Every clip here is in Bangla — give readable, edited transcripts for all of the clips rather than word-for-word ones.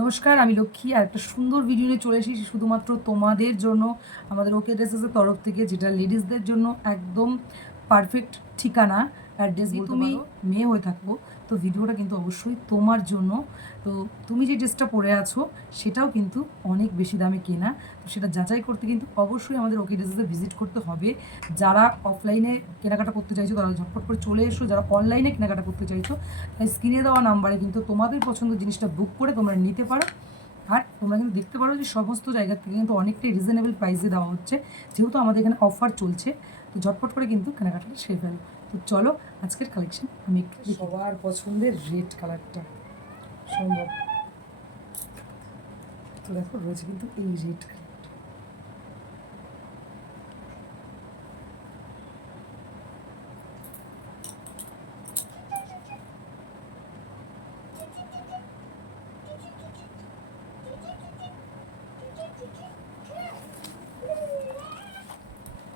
নমস্কার, আমি লক্ষ্মী। আর একটা সুন্দর ভিডিও নিয়ে চলে এসেছি শুধুমাত্র তোমাদের জন্য, আমাদের ওকে ড্রেসেসের তরফ থেকে, যেটা লেডিসদের জন্য একদম পারফেক্ট ঠিকানা অ্যাড্রেস বলতে তুমি মেয়ে হয়ে থাকবো তো ভিডিওটা কিন্তু অবশ্যই তোমার জন্য। তো তুমি যে ড্রেসটা পরে আছো সেটাও কিন্তু অনেক বেশি দামে কেনা, তো সেটা যাচাই করতে কিন্তু অবশ্যই আমাদের ওকে ড্রেসেসে ভিজিট করতে হবে। যারা অফলাইনে কেনাকাটা করতে চাইছো তারা ঝটপট করে চলে এসো, যারা অনলাইনে কেনাকাটা করতে চাইছো তাই স্ক্রিনে দেওয়া নাম্বারে কিন্তু তোমাদের পছন্দের জিনিসটা বুক করে তোমরা নিতে পারো। আর তোমরা কিন্তু দেখতে পারো যে সমস্ত জায়গা থেকে কিন্তু অনেকটাই রিজনেবল প্রাইসে দেওয়া হচ্ছে, যেহেতু আমাদের এখানে অফার চলছে। তো ঝটপট করে কিন্তু কেনাকাটাটা সেরে ফেলো। তো চলো আজকের কালেকশন আমি একটু সবার পছন্দের রেড কালারটা সম্ভব। তো দেখো রয়েছে কিন্তু এই রেড কালার।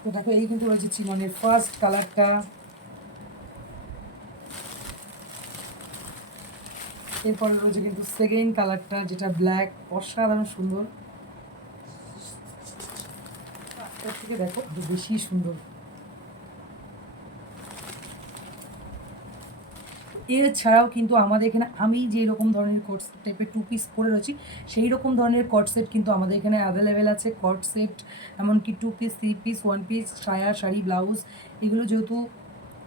তো দেখো এই কিন্তু রয়েছে চিননের ফার্স্ট কালারটা। এরপরে রয়েছে কিন্তু সেকেন্ড কালারটা, যেটা ব্ল্যাক, অসাধারণ সুন্দর। এর থেকে দেখো আরো বেশি সুন্দর। এছাড়াও কিন্তু আমাদের এখানে আমি যেই রকম ধরনের কোট টাইপের টু পিস পরে রয়েছি সেই রকম ধরনের কট সেট কিন্তু আমাদের এখানে অ্যাভেলেবেল আছে। কট সেট, এমনকি two piece, three piece, one piece, সায়া, শাড়ি, ব্লাউজ, এগুলো যেহেতু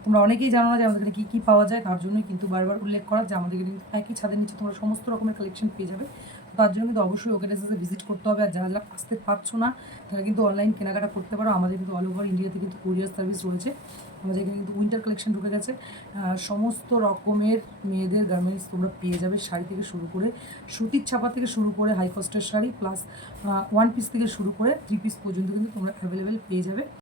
তোমরা অনেকেই জানো না যে আমাদের এখানে কী কী পাওয়া যায়, তার জন্যই কিন্তু বারবার উল্লেখ করা যে আমাদের কিন্তু একই ছাদের নিচে তোমরা সমস্ত রকমের কালেকশন পেয়ে যাবে। তো তার জন্য কিন্তু অবশ্যই ওকে ড্রেসেসে ভিজিট করতে হবে। আর যারা যারা আসতে পারছো না তারা কিন্তু অনলাইন কেনাকাটা করতে পারো। আমাদের কিন্তু অল ওভার ইন্ডিয়াতে কিন্তু কুরিয়ার সার্ভিস রয়েছে। আমাদের এখানে কিন্তু উইন্টার কালেকশন ঢুকে গেছে। সমস্ত রকমের মেয়েদের গার্মেন্টস তোমরা পেয়ে যাবে, শাড়ি থেকে শুরু করে সুতির ছাপা থেকে শুরু করে হাই কস্টের শাড়ি, প্লাস ওয়ান পিস থেকে শুরু করে থ্রি পিস পর্যন্ত কিন্তু তোমরা অ্যাভেলেবেল পেয়ে যাবে।